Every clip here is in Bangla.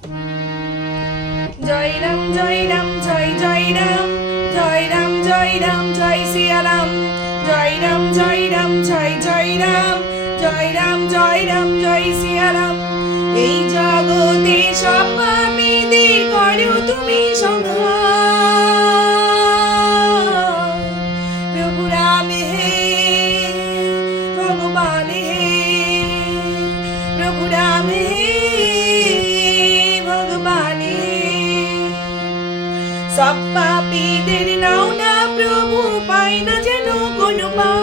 জয় রাম জয় রাম জয় জয় রাম জয় রাম জয় রাম জয় সিয়া রাম জয় রাম জয় রাম জয় জয় রাম জয় রাম জয় রাম জয় সিয়া রাম। এই জগতে সব পাপীদের করো তুমি সংহার। প্রভু রাম হে ভগবান হে, প্রভু রাম হে ভগবান হে। সব পাপীদের নাও না প্রভু, পাই না যেন কোনো পার।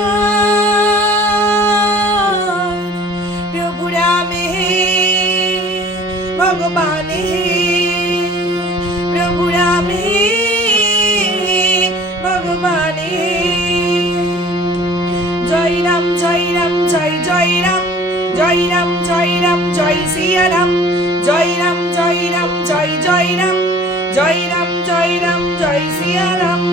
প্রভু রাম হে ভগবান হে, প্রভু রাম হে ভগবান হে। জয় রাম জয় রাম জয় জয় রাম জয় রাম জয় রাম জয় সিয়া রাম জয় রাম জয় রাম জয় জয় রাম জয় রাম জয় রাম জয় সিয়া রাম।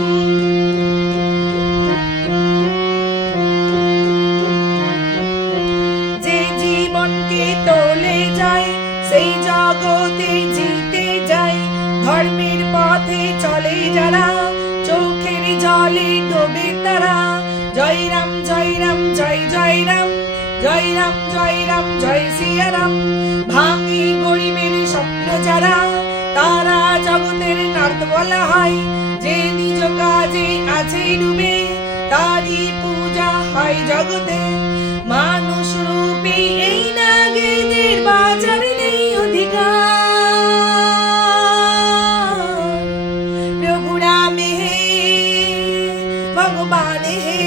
যে জীবনকে তোলে যায় সেই জগতে জিতে যায়, ধর্মের পথে চলে যারা চোখের জলে ডোবে তারা। জয় রাম জয় রাম জয় জয় রাম জয় রাম জয় রাম জয় সিয়া রাম। ভাঙে গরিবের স্বপ্ন যারা, তারা জগতের নার্দ বলা হয়। যে নিজ কাজে আছে ডুবে, তারই পূজা হয় জগতে। মানুষ রূপে এই নাগেদের বাজার নেই অধিকার। প্রভু রাম হে ভগবান হে,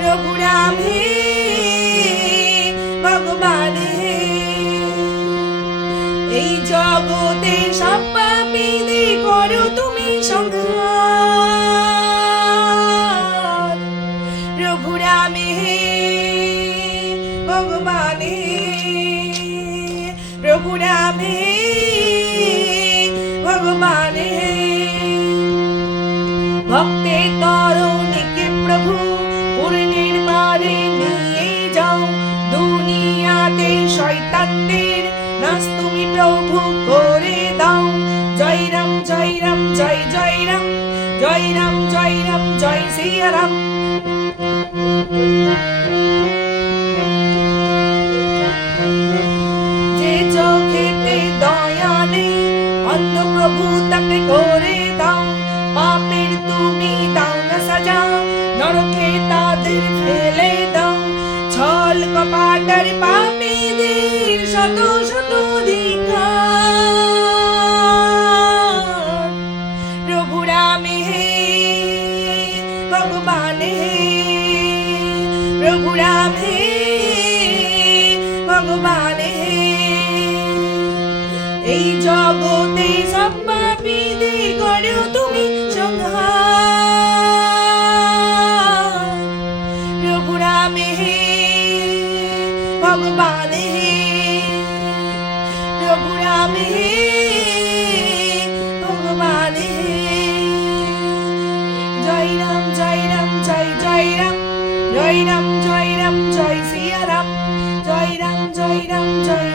প্রভু রাম হে ভগবান হে। এই জগতে সব পাপীদের করো তুমি সংহার। প্রভু রাম হে ভগবান হে, প্রভু রাম হে ভগবান হে। ভক্তের তরণীকে প্রভু পূর্ণের পারে নিয়ে যাও, দুনিয়াতে শয়তানদের নাশ তুমি প্রভু করে দাও। জয় রাম জয় রাম জয় জয় রাম জয় রাম জয় রাম জয় সিয়া রাম। যে চোখেতে দয়া নেই অন্ধ প্রভু তাকে করে দাও, পাপের তুমি দাও না সাজা, নরকে তাদের ফেলে দাও। ছল কপাটার পাপীদের শত শত ধিক্কার। প্রভু রাম হে ভগবান হে, প্রভু রাম হে ভগবান হে। এই জগতে সব পাপীদের করো তুমি সংহার। প্রভু রাম হে ভগবান হে, প্রভু রাম হে ভগবান হে। জয় রাম জয় রাম জয় জয় রাম জয় রাম জয় রাম জয় সিয়া রাম জয় রাম জয় রাম জয়